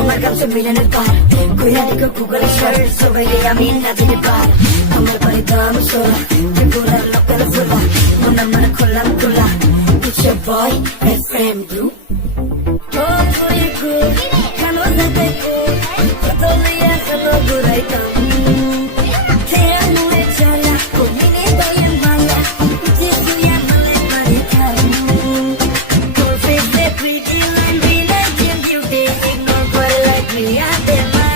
আমার কাছে মিলনের পার কইরা দেখো গুগল সার্চ সবাই আমি না দিতে পার আমার বাড়ি দাম সোলা ত্রিপুরার লোকাল ফুলা মন আমার খোলা খোলা It's your boy FM Blue Oh boy good Kano zate ko Katoliya kano buray tam Kaya mule chala Kumini bayan bala Jisu ya male mare kam Your face the pretty line Be like your beauty Ignore boy like me I tell my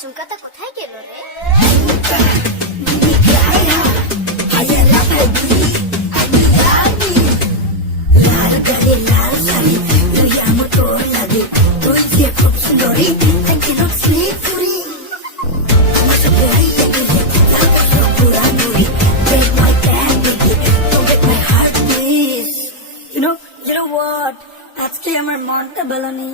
ঝুমকাটা কোথায় গেল রে লাল গাড়ি লাল শাড়ি তুই আমার তোর লাগে তুই যে খুব সুন্দরী দেখি লোক স্লিপ চুরি আমার সঙ্গে হারিয়ে গেলে পুরা নুরি break my back baby don't break my heart please you know what আজকে আমার মনটা ভালো নেই